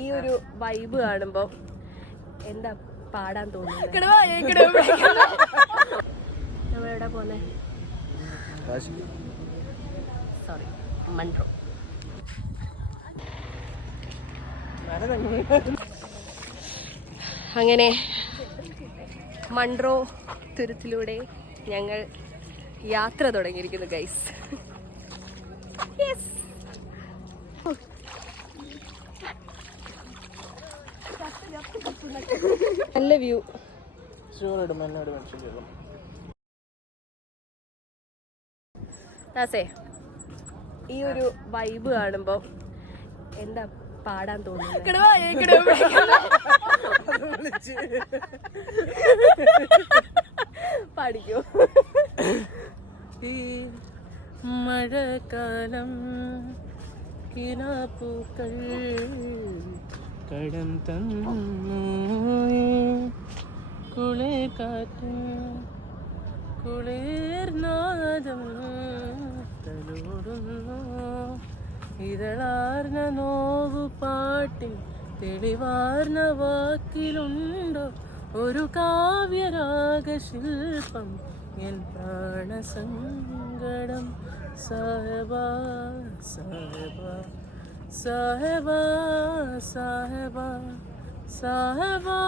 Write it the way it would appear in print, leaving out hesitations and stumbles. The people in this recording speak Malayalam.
ഈ ഒരു വൈബ് കാണുമ്പോ എന്താ പാടാൻ തോന്നുന്നത്? നമ്മളെവിടെ പോന്നെ? Sorry, Munro. അങ്ങനെ മൺട്രോ തുരുത്തിലൂടെ ഞങ്ങൾ യാത്ര തുടങ്ങിയിരിക്കുന്നു ഗൈസ്. നല്ല വ്യൂ. ദാസേ, ഈ ഒരു വൈബ് കാണുമ്പോ എന്താ പാടാൻ തോന്നുന്നത്? പാടിക്കോ. ഈ മഴക്കാലം കിനാപ്പൂക്കൾ കടം തന്നു, കുളിർക്കാറ്റ് കുളിർനാദം തലോടുന്നു, ഇതളാർന്ന നോവു പാട്ടിൽ തെളിവാർന്ന വാക്കിലുണ്ടോ ഒരു കാവ്യരാഗശില്പം എൻ പ്രാണസങ്കടം. സാഹബാ സാഹബാ സാഹബാ സാഹബാ സാഹബാ.